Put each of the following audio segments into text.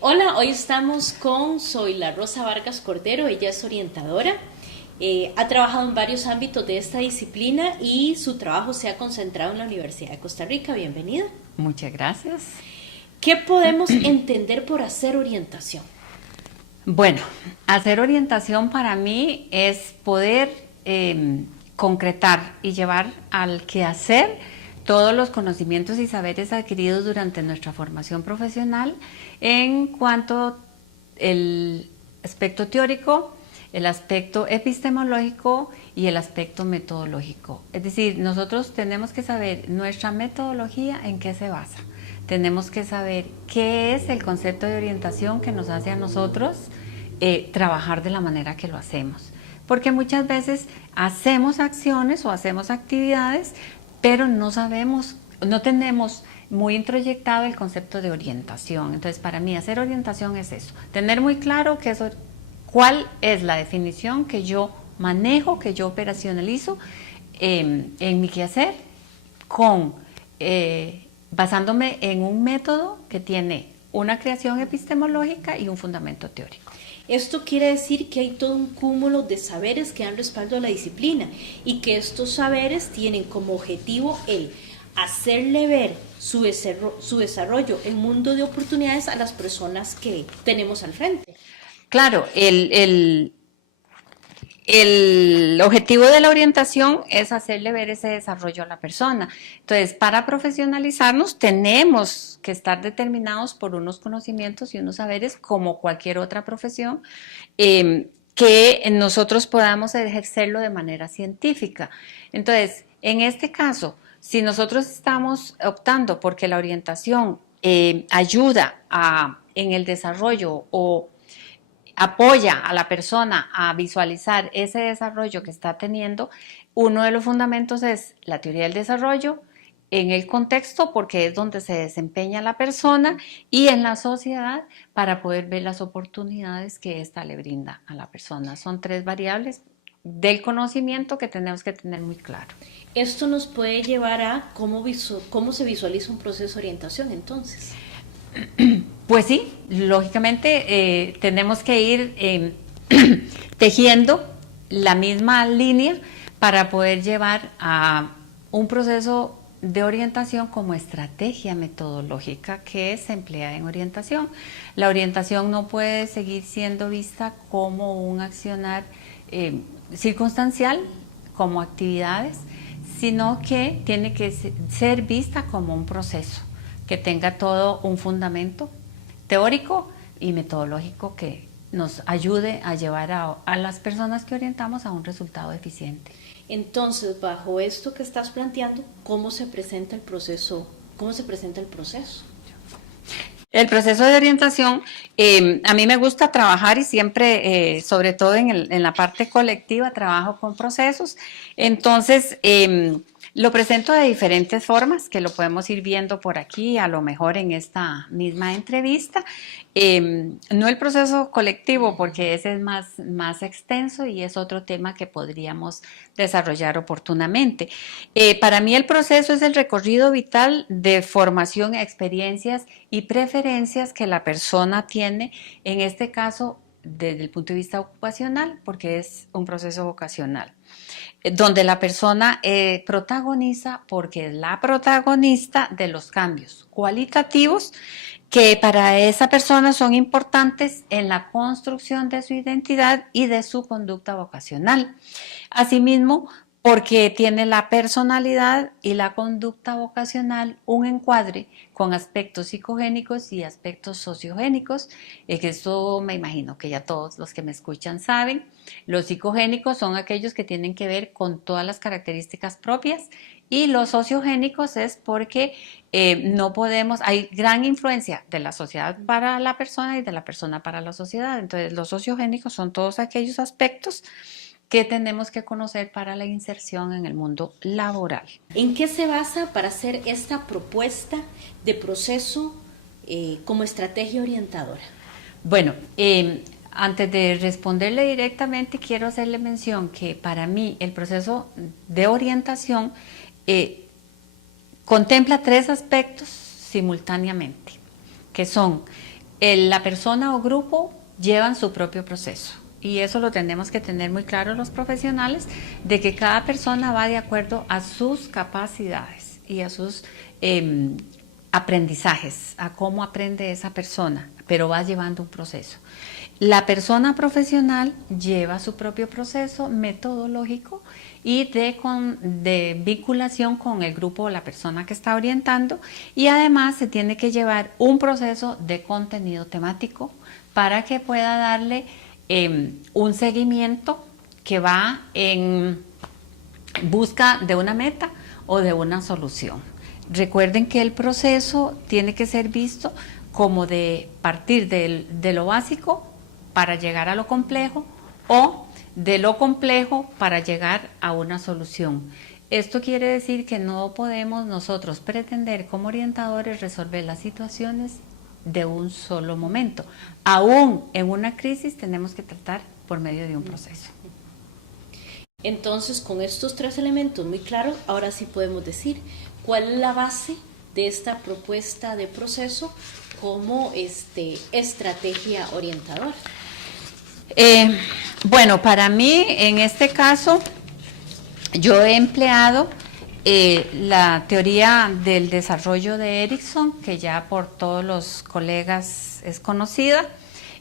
Hola, hoy estamos con Zoila Rosa Vargas Cordero, ella es orientadora, ha trabajado en varios ámbitos de esta disciplina y su trabajo se ha concentrado en la Universidad de Costa Rica. Bienvenida. Muchas gracias. ¿Qué podemos entender por hacer orientación? Bueno, hacer orientación para mí es poder concretar y llevar al quehacer todos los conocimientos y saberes adquiridos durante nuestra formación profesional en cuanto el aspecto teórico, el aspecto epistemológico y el aspecto metodológico. Es decir, nosotros tenemos que saber nuestra metodología en qué se basa. Tenemos que saber qué es el concepto de orientación que nos hace a nosotros trabajar de la manera que lo hacemos. Porque muchas veces hacemos acciones o hacemos actividades, pero no sabemos, no tenemos muy introyectado el concepto de orientación. Entonces, para mí, hacer orientación es eso, tener muy claro que eso, cuál es la definición que yo manejo, que yo operacionalizo en mi quehacer, basándome en un método que tiene una creación epistemológica y un fundamento teórico. Esto quiere decir que hay todo un cúmulo de saberes que dan respaldo a la disciplina y que estos saberes tienen como objetivo el hacerle ver su desarrollo en mundo de oportunidades a las personas que tenemos al frente. Claro, el objetivo de la orientación es hacerle ver ese desarrollo a la persona. Entonces, para profesionalizarnos tenemos que estar determinados por unos conocimientos y unos saberes como cualquier otra profesión, que nosotros podamos ejercerlo de manera científica. Entonces, en este caso, si nosotros estamos optando porque la orientación ayuda en el desarrollo o apoya a la persona a visualizar ese desarrollo que está teniendo, uno de los fundamentos es la teoría del desarrollo en el contexto, porque es donde se desempeña la persona, y en la sociedad para poder ver las oportunidades que ésta le brinda a la persona. Son tres variables del conocimiento que tenemos que tener muy claro. Esto nos puede llevar a cómo se visualiza un proceso de orientación entonces. Pues sí, lógicamente tenemos que ir tejiendo la misma línea para poder llevar a un proceso de orientación como estrategia metodológica que se emplea en orientación. La orientación no puede seguir siendo vista como un accionar circunstancial, como actividades, sino que tiene que ser vista como un proceso que tenga todo un fundamento teórico y metodológico que nos ayude a llevar a las personas que orientamos a un resultado eficiente. Entonces, bajo esto que estás planteando, ¿cómo se presenta el proceso? ¿Cómo se presenta el proceso? El proceso de orientación, a mí me gusta trabajar y siempre, sobre todo en la parte colectiva, trabajo con procesos. Entonces, lo presento de diferentes formas, que lo podemos ir viendo por aquí, a lo mejor en esta misma entrevista. No el proceso colectivo, porque ese es más extenso y es otro tema que podríamos desarrollar oportunamente. Para mí el proceso es el recorrido vital de formación, experiencias y preferencias que la persona tiene, en este caso desde el punto de vista ocupacional, porque es un proceso vocacional, donde la persona protagoniza, porque es la protagonista de los cambios cualitativos que para esa persona son importantes en la construcción de su identidad y de su conducta vocacional. Asimismo, porque tiene la personalidad y la conducta vocacional un encuadre con aspectos psicogénicos y aspectos sociogénicos, que esto me imagino que ya todos los que me escuchan saben. Los psicogénicos son aquellos que tienen que ver con todas las características propias, y los sociogénicos es porque no podemos, hay gran influencia de la sociedad para la persona y de la persona para la sociedad. Entonces los sociogénicos son todos aquellos aspectos que tenemos que conocer para la inserción en el mundo laboral. ¿En qué se basa para hacer esta propuesta de proceso como estrategia orientadora? Bueno, antes de responderle directamente, quiero hacerle mención que para mí el proceso de orientación contempla tres aspectos simultáneamente, que son la persona o grupo llevan su propio proceso. Y eso lo tenemos que tener muy claro los profesionales, de que cada persona va de acuerdo a sus capacidades y a sus aprendizajes, a cómo aprende esa persona, pero va llevando un proceso. La persona profesional lleva su propio proceso metodológico y de vinculación con el grupo o la persona que está orientando, y además se tiene que llevar un proceso de contenido temático para que pueda darle un seguimiento que va en busca de una meta o de una solución. Recuerden que el proceso tiene que ser visto como de partir de lo básico para llegar a lo complejo, o de lo complejo para llegar a una solución. Esto quiere decir que no podemos nosotros pretender como orientadores resolver las situaciones de un solo momento. Aún en una crisis tenemos que tratar por medio de un proceso. Entonces, con estos tres elementos muy claros, ahora sí podemos decir cuál es la base de esta propuesta de proceso como estrategia orientadora. Bueno, para mí, en este caso, yo he empleado la teoría del desarrollo de Erikson, que ya por todos los colegas es conocida,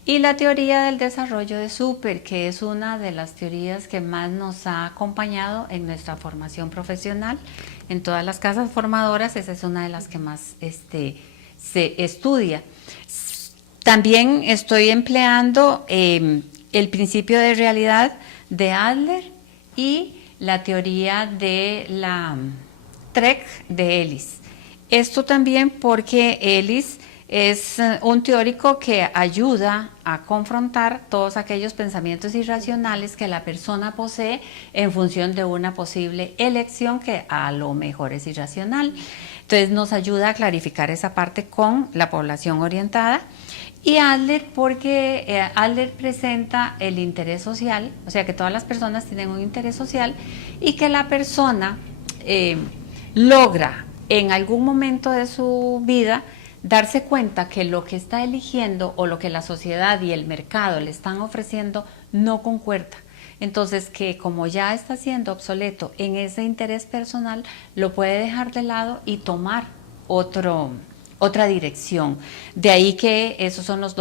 y la teoría del desarrollo de Super, que es una de las teorías que más nos ha acompañado en nuestra formación profesional. En todas las casas formadoras, esa es una de las que más se estudia. También estoy empleando el principio de realidad de Adler y la teoría de la TREC de Ellis. Esto también porque Ellis es un teórico que ayuda a confrontar todos aquellos pensamientos irracionales que la persona posee en función de una posible elección que a lo mejor es irracional. Entonces nos ayuda a clarificar esa parte con la población orientada. Y Adler, porque Adler presenta el interés social, o sea que todas las personas tienen un interés social y que la persona logra en algún momento de su vida darse cuenta que lo que está eligiendo o lo que la sociedad y el mercado le están ofreciendo no concuerda. Entonces, que como ya está siendo obsoleto en ese interés personal, lo puede dejar de lado y tomar otra dirección. De ahí que esos son los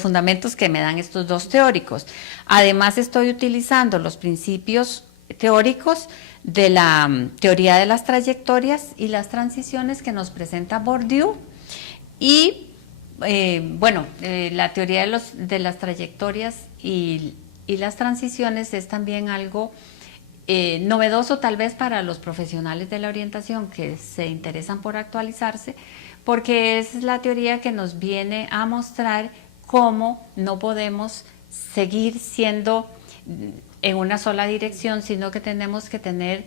fundamentos que me dan estos dos teóricos. Además, estoy utilizando los principios teóricos de la teoría de las trayectorias y las transiciones que nos presenta Bourdieu. Y la teoría de las trayectorias y las transiciones es también algo novedoso tal vez para los profesionales de la orientación que se interesan por actualizarse, porque es la teoría que nos viene a mostrar cómo no podemos seguir siendo en una sola dirección, sino que tenemos que tener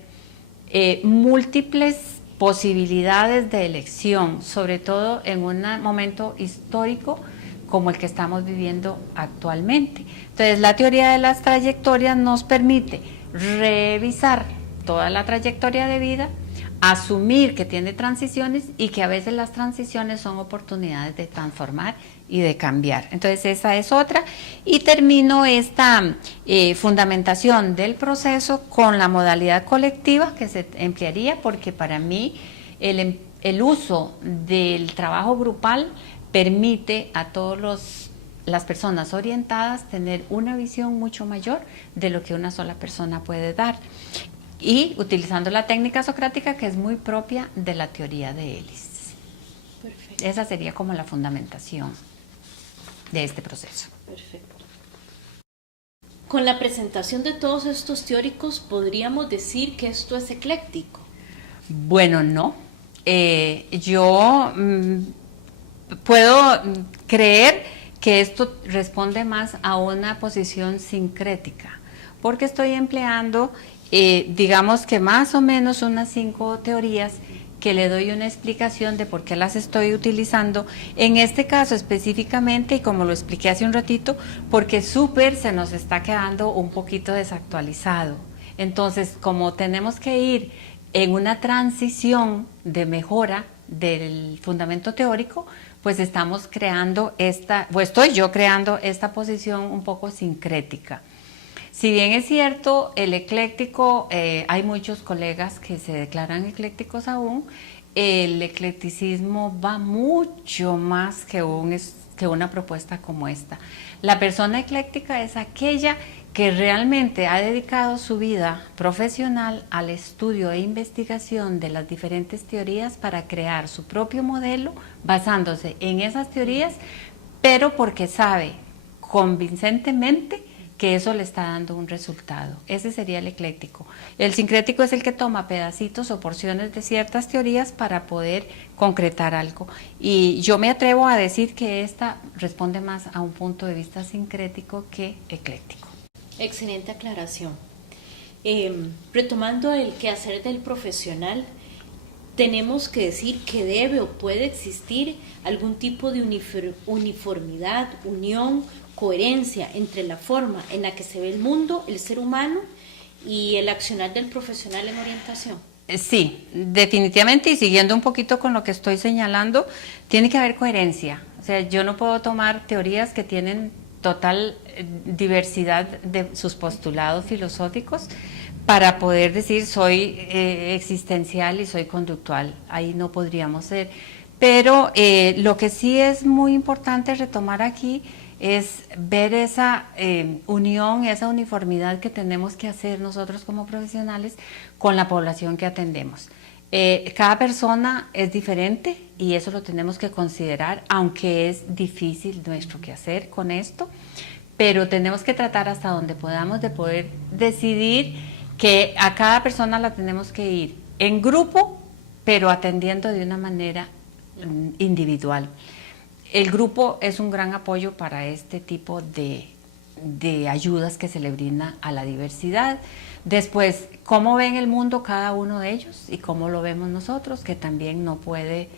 múltiples posibilidades de elección, sobre todo en un momento histórico como el que estamos viviendo actualmente. Entonces, la teoría de las trayectorias nos permite revisar toda la trayectoria de vida, asumir que tiene transiciones y que a veces las transiciones son oportunidades de transformar y de cambiar. Entonces, esa es otra. Y termino esta fundamentación del proceso con la modalidad colectiva que se emplearía, porque para mí el uso del trabajo grupal permite a todas las personas orientadas tener una visión mucho mayor de lo que una sola persona puede dar. Y utilizando la técnica socrática, que es muy propia de la teoría de Ellis. Perfecto. Esa sería como la fundamentación de este proceso. Perfecto. Con la presentación de todos estos teóricos, ¿podríamos decir que esto es ecléctico? Bueno, no. Yo puedo creer que esto responde más a una posición sincrética, porque estoy empleando digamos que más o menos unas 5 teorías que le doy una explicación de por qué las estoy utilizando. En este caso específicamente, y como lo expliqué hace un ratito, porque Super se nos está quedando un poquito desactualizado. Entonces, como tenemos que ir en una transición de mejora del fundamento teórico, pues estamos creando estoy yo creando esta posición un poco sincrética. Si bien es cierto, el ecléctico, hay muchos colegas que se declaran eclécticos aún, el eclecticismo va mucho más que una propuesta como esta. La persona ecléctica es aquella que realmente ha dedicado su vida profesional al estudio e investigación de las diferentes teorías para crear su propio modelo basándose en esas teorías, pero porque sabe convincentemente que eso le está dando un resultado. Ese sería el ecléctico. El sincrético es el que toma pedacitos o porciones de ciertas teorías para poder concretar algo. Y yo me atrevo a decir que esta responde más a un punto de vista sincrético que ecléctico. Excelente aclaración. Retomando el quehacer del profesional, tenemos que decir que debe o puede existir algún tipo de uniformidad, unión, coherencia entre la forma en la que se ve el mundo, el ser humano y el accionar del profesional en orientación. Sí, definitivamente, y siguiendo un poquito con lo que estoy señalando, tiene que haber coherencia. O sea, yo no puedo tomar teorías que tienen total diversidad de sus postulados filosóficos para poder decir soy existencial y soy conductual. Ahí no podríamos ser. Pero lo que sí es muy importante retomar aquí es ver esa unión, esa uniformidad que tenemos que hacer nosotros como profesionales con la población que atendemos. Cada persona es diferente y eso lo tenemos que considerar, aunque es difícil nuestro quehacer con esto, pero tenemos que tratar hasta donde podamos de poder decidir que a cada persona la tenemos que ir en grupo, pero atendiendo de una manera individual. El grupo es un gran apoyo para este tipo de ayudas que se le brinda a la diversidad. Después, cómo ven el mundo cada uno de ellos y cómo lo vemos nosotros, que también no puede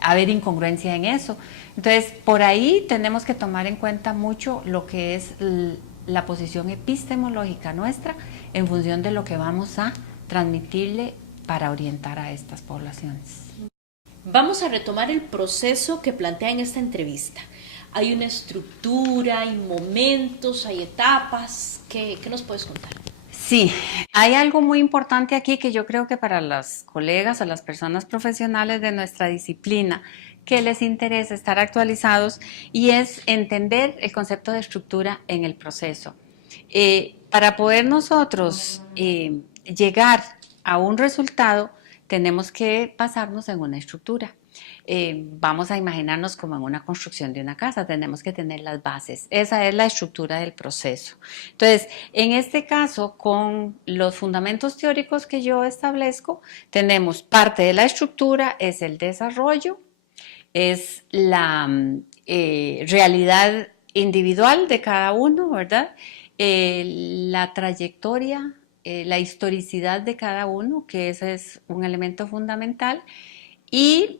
haber incongruencia en eso. Entonces, por ahí tenemos que tomar en cuenta mucho lo que es la posición epistemológica nuestra en función de lo que vamos a transmitirle para orientar a estas poblaciones. Vamos a retomar el proceso que plantea en esta entrevista. Hay una estructura, hay momentos, hay etapas. ¿Qué nos puedes contar? Sí, hay algo muy importante aquí que yo creo que para las colegas o las personas profesionales de nuestra disciplina que les interesa estar actualizados y es entender el concepto de estructura en el proceso. Para poder nosotros llegar a un resultado, tenemos que basarnos en una estructura. Vamos a imaginarnos como en una construcción de una casa, tenemos que tener las bases. Esa es la estructura del proceso. Entonces, en este caso, con los fundamentos teóricos que yo establezco, tenemos parte de la estructura, es el desarrollo, es la realidad individual de cada uno, ¿verdad? La trayectoria, la historicidad de cada uno, que ese es un elemento fundamental, y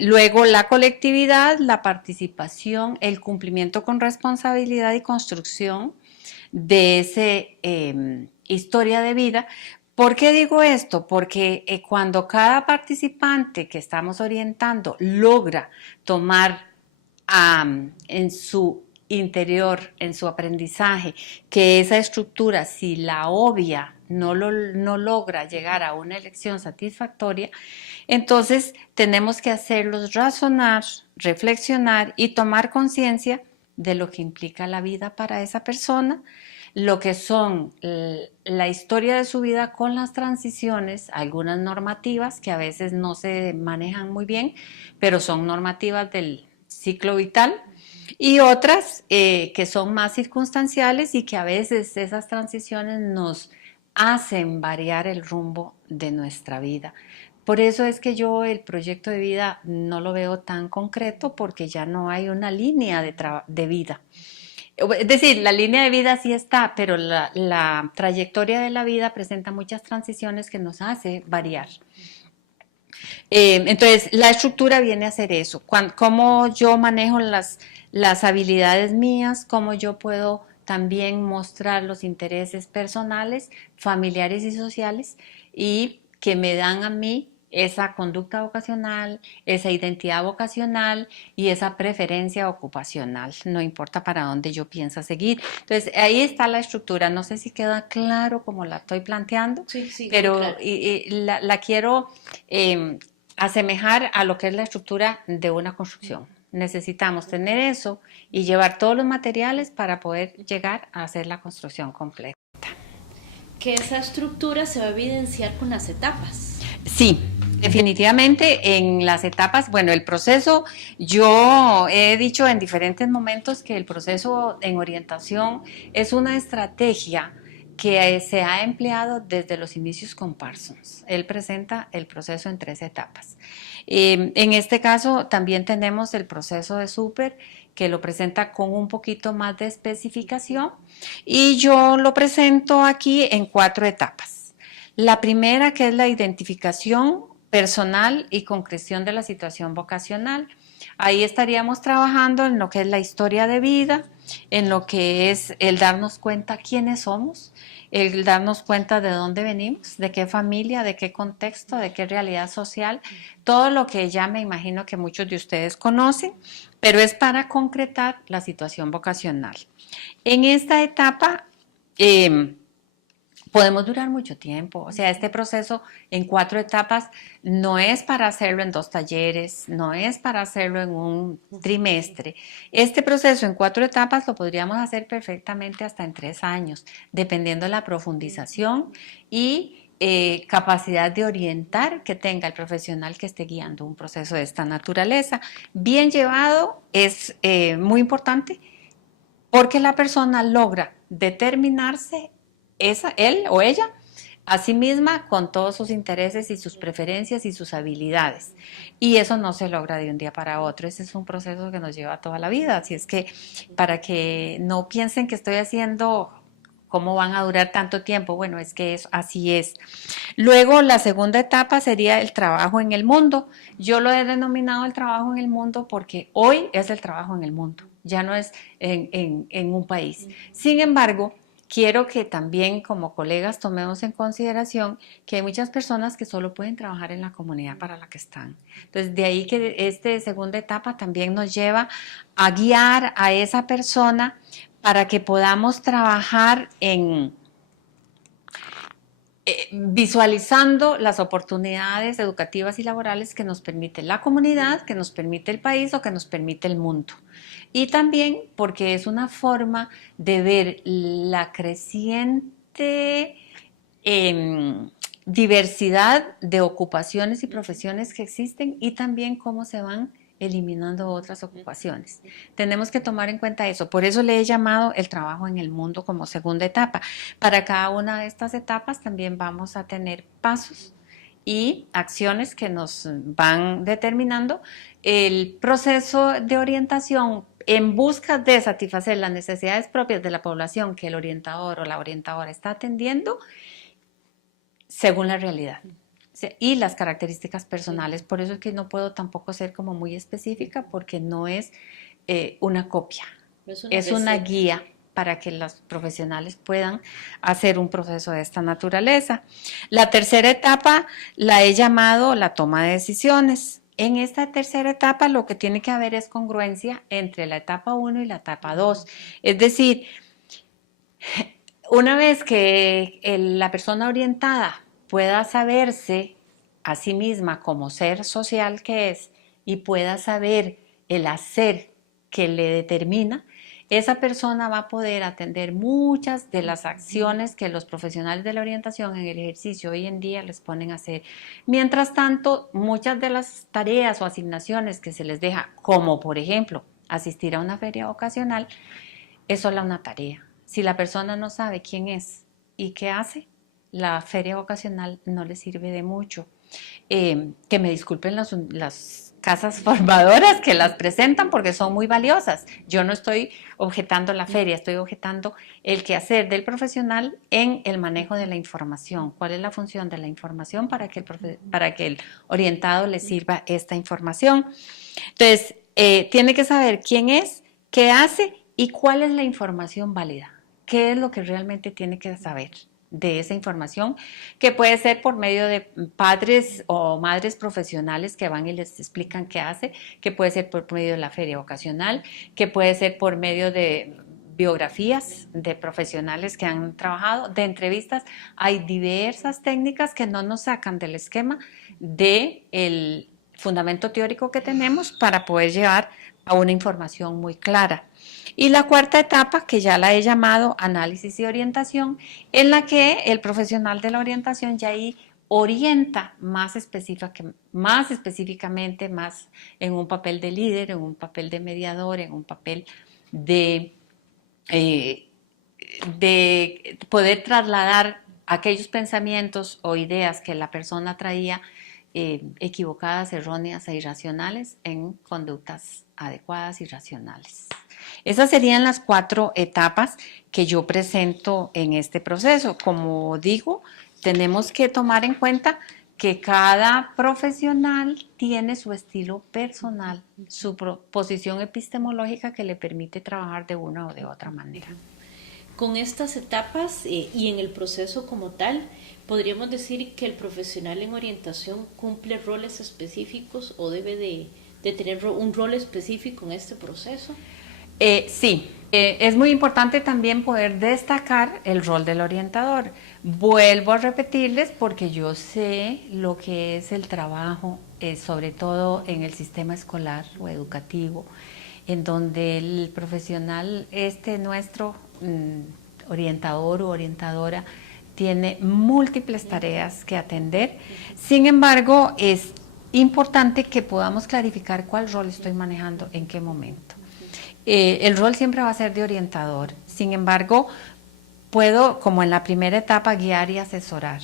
luego la colectividad, la participación, el cumplimiento con responsabilidad y construcción de esa historia de vida. ¿Por qué digo esto? Porque cuando cada participante que estamos orientando logra tomar en su interior, en su aprendizaje, que esa estructura, si la obvia, no logra llegar a una elección satisfactoria, entonces tenemos que hacerlos razonar, reflexionar y tomar conciencia de lo que implica la vida para esa persona, lo que son la historia de su vida con las transiciones, algunas normativas que a veces no se manejan muy bien, pero son normativas del ciclo vital, y otras que son más circunstanciales y que a veces esas transiciones nos hacen variar el rumbo de nuestra vida. Por eso es que yo el proyecto de vida no lo veo tan concreto, porque ya no hay una línea de vida. Es decir, la línea de vida sí está, pero la trayectoria de la vida presenta muchas transiciones que nos hace variar. Entonces, la estructura viene a ser eso. Cómo yo manejo las habilidades mías, cómo yo puedo también mostrar los intereses personales, familiares y sociales, y que me dan a mí esa conducta vocacional, esa identidad vocacional y esa preferencia ocupacional, no importa para dónde yo pienso seguir. Entonces, ahí está la estructura, no sé si queda claro como la estoy planteando, Sí, sí, muy pero claro. la quiero asemejar a lo que es la estructura de una construcción. Necesitamos tener eso y llevar todos los materiales para poder llegar a hacer la construcción completa. Que esa estructura se va a evidenciar con las etapas. Sí, definitivamente en las etapas, bueno, el proceso, yo he dicho en diferentes momentos que el proceso en orientación es una estrategia que se ha empleado desde los inicios con Parsons. Él presenta el proceso en 3 etapas. En este caso también tenemos el proceso de Super, que lo presenta con un poquito más de especificación, y yo lo presento aquí en 4 etapas. La primera, que es la identificación personal y concreción de la situación vocacional. Ahí estaríamos trabajando en lo que es la historia de vida, en lo que es el darnos cuenta quiénes somos, el darnos cuenta de dónde venimos, de qué familia, de qué contexto, de qué realidad social, todo lo que ya me imagino que muchos de ustedes conocen, pero es para concretar la situación vocacional. En esta etapa, podemos durar mucho tiempo, o sea, este proceso en 4 etapas no es para hacerlo en 2 talleres, no es para hacerlo en un trimestre. Este proceso en 4 etapas lo podríamos hacer perfectamente hasta en 3 años, dependiendo de la profundización y capacidad de orientar que tenga el profesional que esté guiando un proceso de esta naturaleza. Bien llevado es muy importante porque la persona logra determinarse, él o ella, a sí misma con todos sus intereses y sus preferencias y sus habilidades. Y eso no se logra de un día para otro, ese es un proceso que nos lleva toda la vida. Así es que para que no piensen que estoy haciendo cómo van a durar tanto tiempo, bueno, es que así es. Luego, la segunda etapa sería el trabajo en el mundo. Yo lo he denominado el trabajo en el mundo porque hoy es el trabajo en el mundo, ya no es en un país. Sin embargo, quiero que también como colegas tomemos en consideración que hay muchas personas que solo pueden trabajar en la comunidad para la que están. Entonces, de ahí que esta segunda etapa también nos lleva a guiar a esa persona para que podamos trabajar en visualizando las oportunidades educativas y laborales que nos permite la comunidad, que nos permite el país o que nos permite el mundo. Y también porque es una forma de ver la creciente diversidad de ocupaciones y profesiones que existen y también cómo se van eliminando otras ocupaciones. Tenemos que tomar en cuenta eso. Por eso le he llamado el trabajo en el mundo como segunda etapa. Para cada una de estas etapas también vamos a tener pasos y acciones que nos van determinando el proceso de orientación en busca de satisfacer las necesidades propias de la población que el orientador o la orientadora está atendiendo según la realidad y las características personales. Por eso es que no puedo tampoco ser como muy específica porque no es una copia, es una guía para que los profesionales puedan hacer un proceso de esta naturaleza. La tercera etapa la he llamado la toma de decisiones. En esta tercera etapa lo que tiene que haber es congruencia entre la etapa 1 y la etapa 2. Es decir, una vez que la persona orientada pueda saberse a sí misma como ser social que es y pueda saber el hacer que le determina, esa persona va a poder atender muchas de las acciones que los profesionales de la orientación en el ejercicio hoy en día les ponen a hacer. Mientras tanto, muchas de las tareas o asignaciones que se les deja, como por ejemplo asistir a una feria vocacional, es solo una tarea. Si la persona no sabe quién es y qué hace, la feria vocacional no le sirve de mucho. Que me disculpen las casas formadoras que las presentan porque son muy valiosas. Yo no estoy objetando la feria, estoy objetando el quehacer del profesional en el manejo de la información. ¿Cuál es la función de la información para que el orientado le sirva esta información? Entonces, tiene que saber quién es, qué hace y cuál es la información válida. ¿Qué es lo que realmente tiene que saber? de esa información, que puede ser por medio de padres o madres profesionales que van y les explican qué hace, que puede ser por medio de la feria vocacional, que puede ser por medio de biografías de profesionales que han trabajado, de entrevistas. Hay diversas técnicas que no nos sacan del esquema del fundamento teórico que tenemos para poder llevar a una información muy clara. Y la cuarta etapa, que ya la he llamado análisis y orientación, en la que el profesional de la orientación ya ahí orienta más específicamente, más en un papel de líder, en un papel de mediador, en un papel de, eh, de poder trasladar aquellos pensamientos o ideas que la persona traía equivocadas, erróneas e irracionales en conductas adecuadas y racionales. Esas serían las 4 etapas que yo presento en este proceso. Como digo, tenemos que tomar en cuenta que cada profesional tiene su estilo personal, su posición epistemológica que le permite trabajar de una o de otra manera. Con estas etapas y en el proceso como tal, podríamos decir que el profesional en orientación cumple roles específicos o debe de tener un rol específico en este proceso. Sí, es muy importante también poder destacar el rol del orientador. Vuelvo a repetirles porque yo sé lo que es el trabajo, sobre todo en el sistema escolar o educativo, en donde el profesional nuestro orientador o orientadora tiene múltiples tareas que atender. Sin embargo, es importante que podamos clarificar cuál rol estoy manejando, en qué momento. El rol siempre va a ser de orientador. Sin embargo, puedo, como en la primera etapa, guiar y asesorar.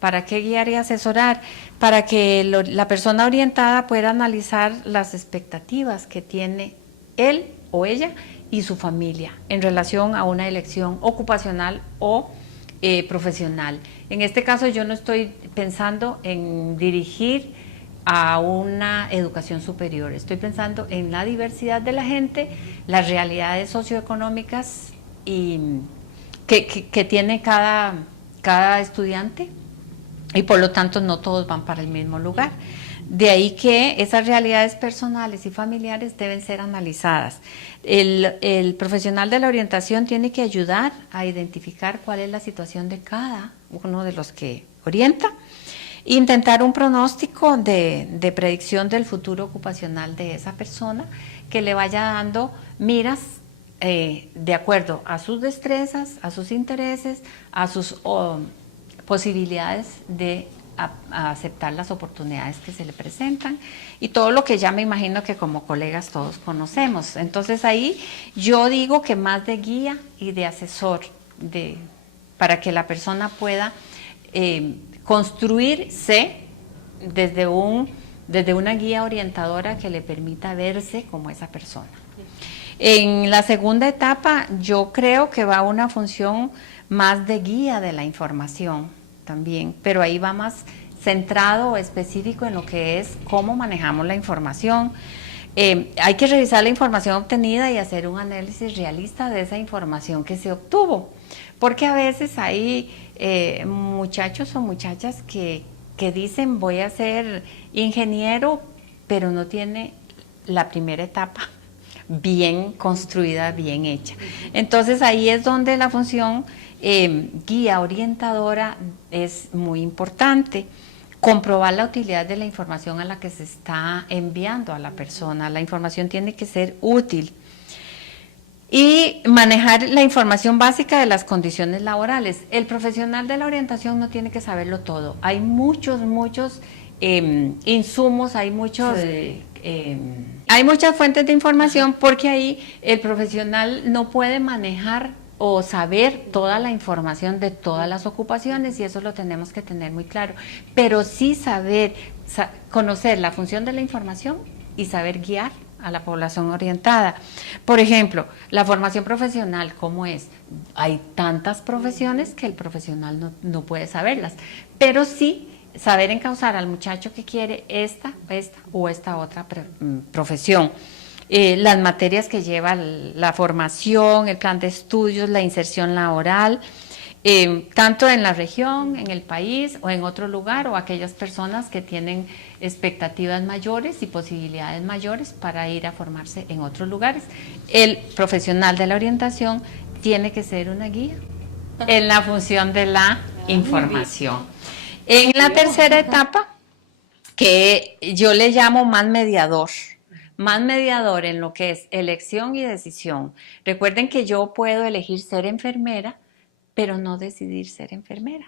¿Para qué guiar y asesorar? Para que la persona orientada pueda analizar las expectativas que tiene él o ella y su familia en relación a una elección ocupacional o profesional. En este caso yo no estoy pensando en dirigir a una educación superior, estoy pensando en la diversidad de la gente, las realidades socioeconómicas y que tiene cada estudiante, y por lo tanto no todos van para el mismo lugar. De ahí que esas realidades personales y familiares deben ser analizadas. El profesional de la orientación tiene que ayudar a identificar cuál es la situación de cada uno de los que orienta, intentar un pronóstico de predicción del futuro ocupacional de esa persona, que le vaya dando miras de acuerdo a sus destrezas, a sus intereses, a sus posibilidades de a aceptar las oportunidades que se le presentan y todo lo que ya me imagino que como colegas todos conocemos. Entonces ahí yo digo que más de guía y de asesor para que la persona pueda construirse desde una guía orientadora que le permita verse como esa persona. En la segunda etapa yo creo que va una función más de guía de la información también, pero ahí va más centrado o específico en lo que es cómo manejamos la información. Hay que revisar la información obtenida y hacer un análisis realista de esa información que se obtuvo, porque a veces hay muchachos o muchachas que dicen voy a ser ingeniero, pero no tiene la primera etapa bien construida, bien hecha. Entonces ahí es donde la función guía orientadora es muy importante. Comprobar la utilidad de la información a la que se está enviando a la persona. La información tiene que ser útil. Y manejar la información básica de las condiciones laborales. El profesional de la orientación no tiene que saberlo todo. Hay muchos insumos, hay muchas fuentes de información, porque ahí el profesional no puede manejar o saber toda la información de todas las ocupaciones, y eso lo tenemos que tener muy claro, pero sí conocer la función de la información y saber guiar a la población orientada. Por ejemplo, la formación profesional, ¿cómo es? Hay tantas profesiones que el profesional no puede saberlas, pero sí saber encauzar al muchacho que quiere esta o esta otra profesión. Las materias que lleva la formación, el plan de estudios, la inserción laboral, tanto en la región, en el país o en otro lugar, o aquellas personas que tienen expectativas mayores y posibilidades mayores para ir a formarse en otros lugares. El profesional de la orientación tiene que ser una guía en la función de la información. En la tercera etapa, que yo le llamo más mediador en lo que es elección y decisión. Recuerden que yo puedo elegir ser enfermera, pero no decidir ser enfermera,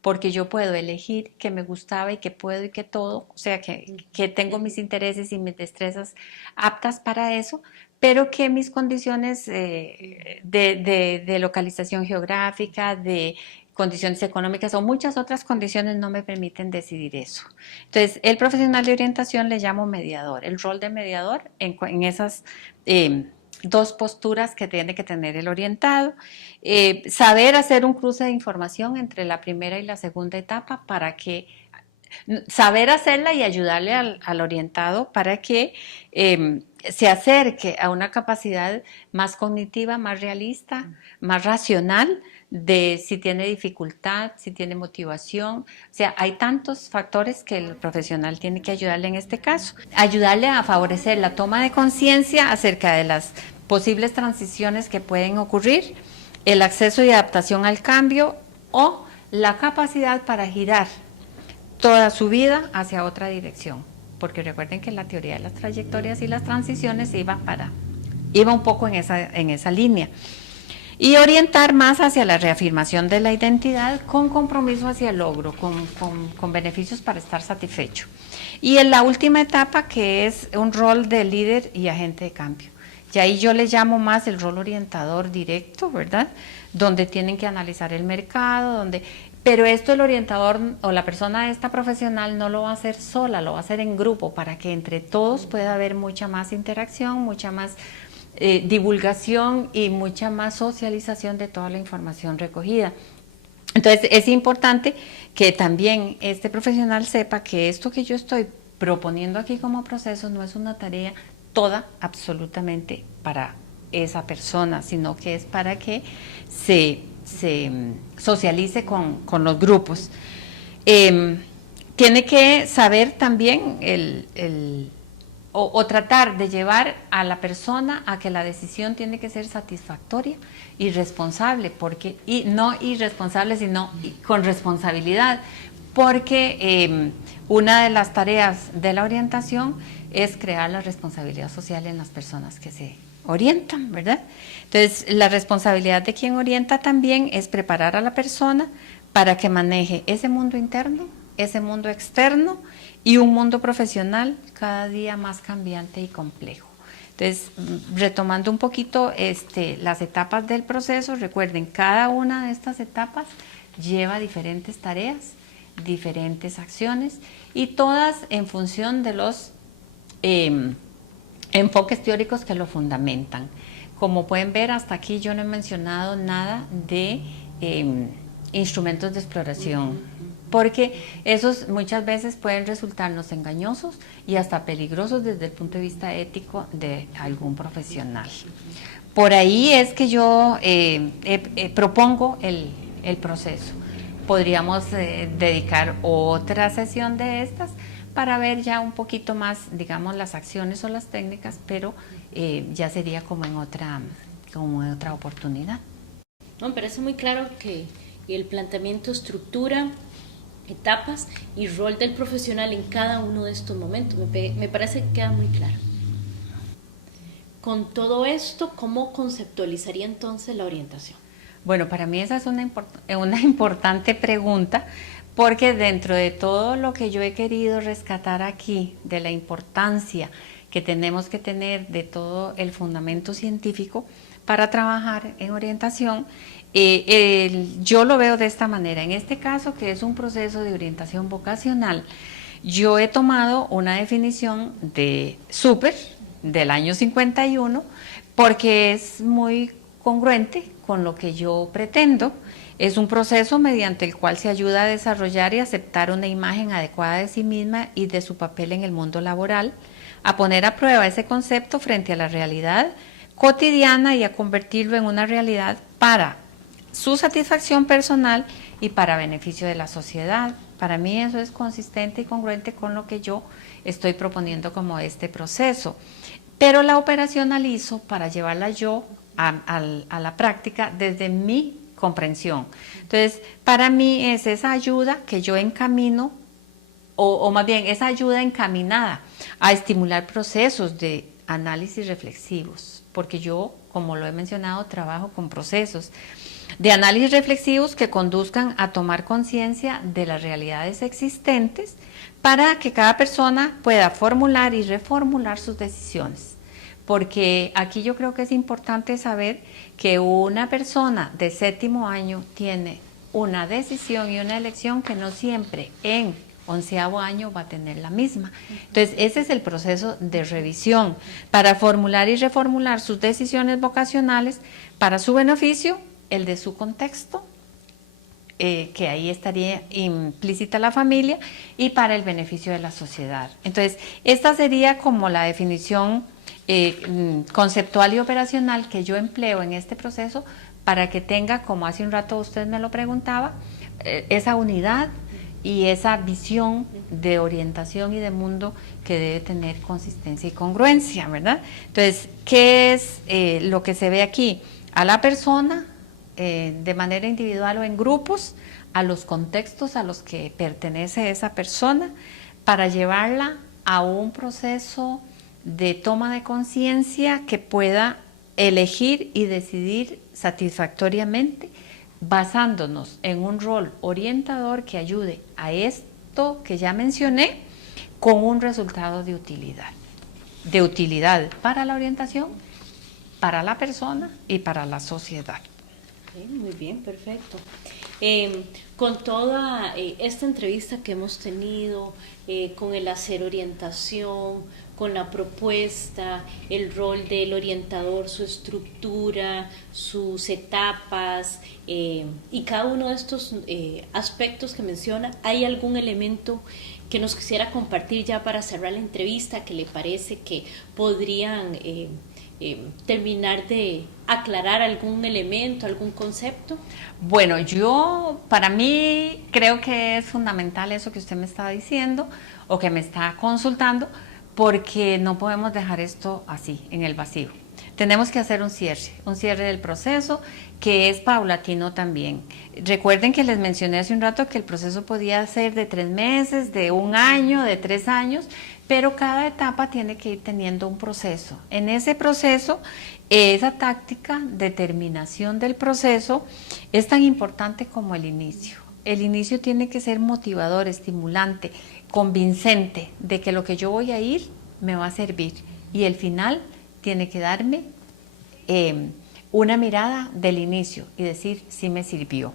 porque yo puedo elegir que me gustaba y que puedo y que todo, o sea, que tengo mis intereses y mis destrezas aptas para eso, pero que mis condiciones de localización geográfica, de condiciones económicas o muchas otras condiciones no me permiten decidir eso. Entonces, el profesional de orientación le llamo mediador, el rol de mediador en esas dos posturas que tiene que tener el orientado, saber hacer un cruce de información entre la primera y la segunda etapa para que saber hacerla y ayudarle al orientado para que se acerque a una capacidad más cognitiva, más realista, más racional de si tiene dificultad, si tiene motivación. O sea, hay tantos factores que el profesional tiene que ayudarle en este caso. Ayudarle a favorecer la toma de conciencia acerca de las posibles transiciones que pueden ocurrir, el acceso y adaptación al cambio o la capacidad para girar toda su vida hacia otra dirección. Porque recuerden que la teoría de las trayectorias y las transiciones iba un poco en esa línea. Y orientar más hacia la reafirmación de la identidad con compromiso hacia el logro, con beneficios para estar satisfecho. Y en la última etapa, que es un rol de líder y agente de cambio. Y ahí yo le llamo más el rol orientador directo, ¿verdad? Donde tienen que analizar el mercado, pero esto el orientador o la persona esta profesional no lo va a hacer sola, lo va a hacer en grupo para que entre todos pueda haber mucha más interacción, mucha más divulgación y mucha más socialización de toda la información recogida. Entonces es importante que también este profesional sepa que esto que yo estoy proponiendo aquí como proceso no es una tarea toda absolutamente para esa persona, sino que es para que se socialice con los grupos. Tiene que saber también o tratar de llevar a la persona a que la decisión tiene que ser satisfactoria y responsable, y no irresponsable, sino con responsabilidad, porque una de las tareas de la orientación es crear la responsabilidad social en las personas que se orientan, ¿verdad? Entonces, la responsabilidad de quien orienta también es preparar a la persona para que maneje ese mundo interno, ese mundo externo y un mundo profesional cada día más cambiante y complejo. Entonces, retomando un poquito las etapas del proceso, recuerden, cada una de estas etapas lleva diferentes tareas, diferentes acciones y todas en función de los enfoques teóricos que lo fundamentan. Como pueden ver, hasta aquí yo no he mencionado nada de instrumentos de exploración, porque esos muchas veces pueden resultarnos engañosos y hasta peligrosos desde el punto de vista ético de algún profesional. Por ahí es que yo propongo el proceso. Podríamos dedicar otra sesión de estas para ver ya un poquito más, digamos, las acciones o las técnicas, pero ya sería como en otra oportunidad. Me parece muy claro que el planteamiento, estructura, etapas y rol del profesional en cada uno de estos momentos, me parece que queda muy claro. Con todo esto, ¿cómo conceptualizaría entonces la orientación? Bueno, para mí esa es una importante pregunta, porque dentro de todo lo que yo he querido rescatar aquí, de la importancia que tenemos que tener de todo el fundamento científico para trabajar en orientación, yo lo veo de esta manera. En este caso, que es un proceso de orientación vocacional, yo he tomado una definición de Super del año 51 porque es muy congruente con lo que yo pretendo. Es un proceso mediante el cual se ayuda a desarrollar y aceptar una imagen adecuada de sí misma y de su papel en el mundo laboral, a poner a prueba ese concepto frente a la realidad cotidiana y a convertirlo en una realidad para su satisfacción personal y para beneficio de la sociedad. Para mí eso es consistente y congruente con lo que yo estoy proponiendo como este proceso. Pero la operacionalizo para llevarla yo a la práctica desde mi comprensión. Entonces, para mí es esa ayuda que yo encamino, o más bien esa ayuda encaminada a estimular procesos de análisis reflexivos, porque yo, como lo he mencionado, trabajo con procesos de análisis reflexivos que conduzcan a tomar conciencia de las realidades existentes para que cada persona pueda formular y reformular sus decisiones. Porque aquí yo creo que es importante saber que una persona de 7º año tiene una decisión y una elección que no siempre en 11º año va a tener la misma. Entonces, ese es el proceso de revisión para formular y reformular sus decisiones vocacionales para su beneficio, el de su contexto, que ahí estaría implícita la familia, y para el beneficio de la sociedad. Entonces, esta sería como la definición conceptual y operacional que yo empleo en este proceso para que tenga, como hace un rato usted me lo preguntaba, esa unidad y esa visión de orientación y de mundo que debe tener consistencia y congruencia, ¿verdad? Entonces, ¿qué es lo que se ve aquí? A la persona de manera individual o en grupos, a los contextos a los que pertenece esa persona, para llevarla a un proceso de toma de conciencia que pueda elegir y decidir satisfactoriamente, basándonos en un rol orientador que ayude a esto que ya mencioné con un resultado de utilidad para la orientación, para la persona y para la sociedad. Okay, muy bien, perfecto. Con toda esta entrevista que hemos tenido, con el hacer orientación, con la propuesta, el rol del orientador, su estructura, sus etapas, y cada uno de estos aspectos que menciona, ¿hay algún elemento que nos quisiera compartir ya para cerrar la entrevista que le parece que podrían terminar de aclarar algún elemento, algún concepto? Bueno, para mí creo que es fundamental eso que usted me está diciendo o que me está consultando, porque no podemos dejar esto así, en el vacío. Tenemos que hacer un cierre del proceso que es paulatino también. Recuerden que les mencioné hace un rato que el proceso podía ser de 3 meses, de 1 año, de 3 años, pero cada etapa tiene que ir teniendo un proceso. En ese proceso, esa táctica de terminación del proceso es tan importante como el inicio. El inicio tiene que ser motivador, estimulante, convincente de que lo que yo voy a ir me va a servir, y el final tiene que darme una mirada del inicio y decir si me sirvió.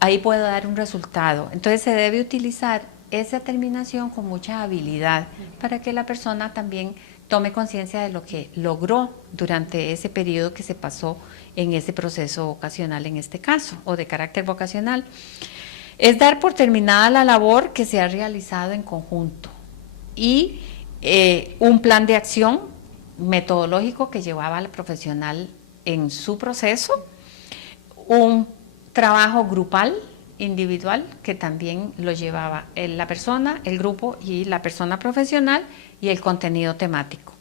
Ahí puedo dar un resultado. Entonces se debe utilizar esa terminación con mucha habilidad para que la persona también tome conciencia de lo que logró durante ese periodo que se pasó en ese proceso vocacional, en este caso, o de carácter vocacional. Es dar por terminada la labor que se ha realizado en conjunto y un plan de acción metodológico que llevaba al profesional en su proceso, un trabajo grupal, individual, que también lo llevaba la persona, el grupo y la persona profesional, y el contenido temático.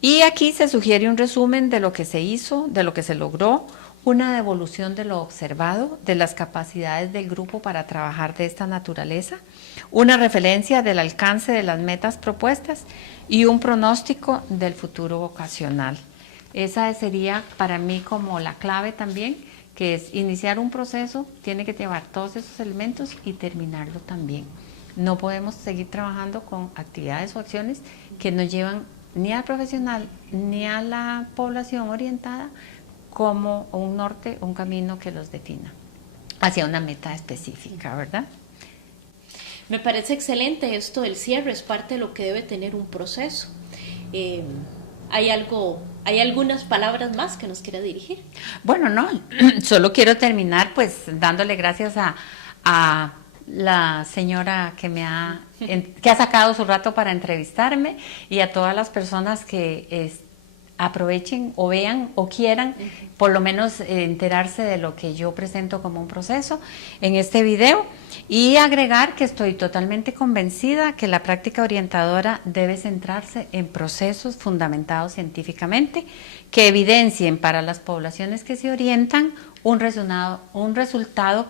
Y aquí se sugiere un resumen de lo que se hizo, de lo que se logró, una devolución de lo observado, de las capacidades del grupo para trabajar de esta naturaleza, una referencia del alcance de las metas propuestas y un pronóstico del futuro vocacional. Esa sería para mí como la clave también, que es iniciar un proceso, tiene que llevar todos esos elementos y terminarlo también. No podemos seguir trabajando con actividades o acciones que no llevan ni al profesional ni a la población orientada como un norte, un camino que los defina hacia una meta específica, ¿verdad? Me parece excelente esto del cierre, es parte de lo que debe tener un proceso. ¿Hay algunas palabras más que nos quiera dirigir? Bueno, no, solo quiero terminar pues dándole gracias a la señora que ha sacado su rato para entrevistarme, y a todas las personas que aprovechen o vean o quieran por lo menos enterarse de lo que yo presento como un proceso en este video, y agregar que estoy totalmente convencida que la práctica orientadora debe centrarse en procesos fundamentados científicamente que evidencien para las poblaciones que se orientan un resultado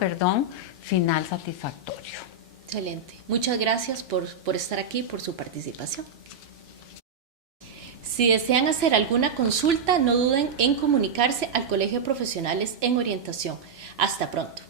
final satisfactorio. Excelente. Muchas gracias por estar aquí, por su participación. Si desean hacer alguna consulta, no duden en comunicarse al Colegio de Profesionales en Orientación. Hasta pronto.